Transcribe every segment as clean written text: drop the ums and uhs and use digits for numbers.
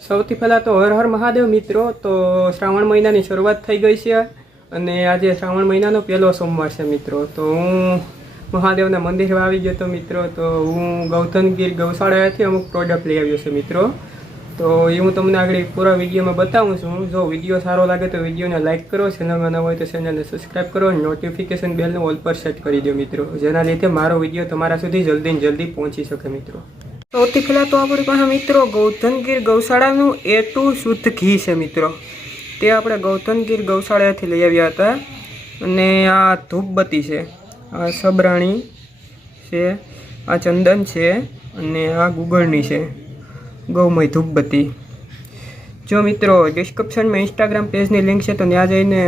સૌથી પહેલાં તો હર હર મહાદેવ મિત્રો. તો શ્રાવણ મહિનાની શરૂઆત થઈ ગઈ છે અને આજે શ્રાવણ મહિનાનો પહેલો સોમવાર છે મિત્રો. તો હું મહાદેવના મંદિરે આવી ગયો હતો મિત્રો. તો હું ગૌતમગીર ગૌશાળાએથી અમુક પ્રોડક્ટ લઈ આવ્યો છે મિત્રો. તો એ હું તમને આગળ પૂરા વિડીયોમાં બતાવું છું. જો વિડીયો સારો લાગે તો વિડીયોને લાઇક કરો, ચેનલમાં ન હોય તો ચેનલને સબસ્ક્રાઈબ કરો અને નોટિફિકેશન બેલને ઓલ પર સેટ કરી દો મિત્રો, જેના લીધે મારો વિડીયો તમારા સુધી જલ્દી ને જલ્દી પહોંચી શકે મિત્રો. સૌથી પહેલાં તો આપણી પાસે મિત્રો ગૌતમગીર ગૌશાળાનું A2 શુદ્ધ ઘી છે મિત્રો. તે આપણે ગૌતમગીર ગૌશાળાથી લઈ આવ્યા હતા. અને આ ધૂપબત્તી છે, આ સબરાણી છે, આ ચંદન છે અને આ ગુગળની છે ગૌમય ધૂપબત્તી. જો મિત્રો ડિસ્ક્રિપ્શનમાં ઇન્સ્ટાગ્રામ પેજની લિંક છે, તો ત્યાં જઈને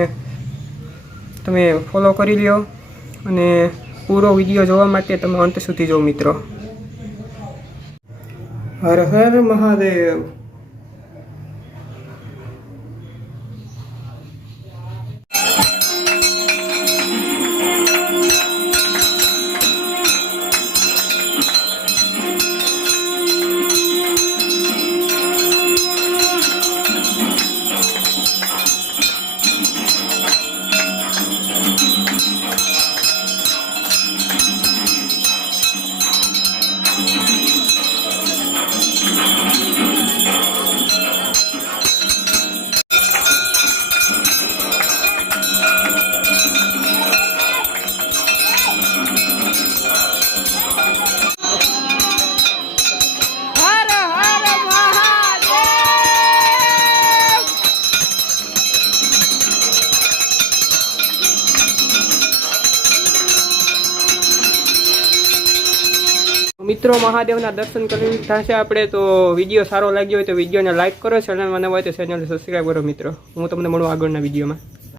તમે ફોલો કરી લ્યો અને પૂરો વિડીયો જોવા માટે તમે અંત સુધી જો મિત્રો. હર હર મહાદેવ. મિત્રો મહાદેવના દર્શન કરી લીધા છે આપણે. તો વિડીયો સારો લાગ્યો હોય તો વિડીયોને લાઇક કરો, ચેનલમાં ન હોય તો ચેનલને સબસ્ક્રાઈબ કરો મિત્રો. હું તમને મળું આગળના વિડીયોમાં.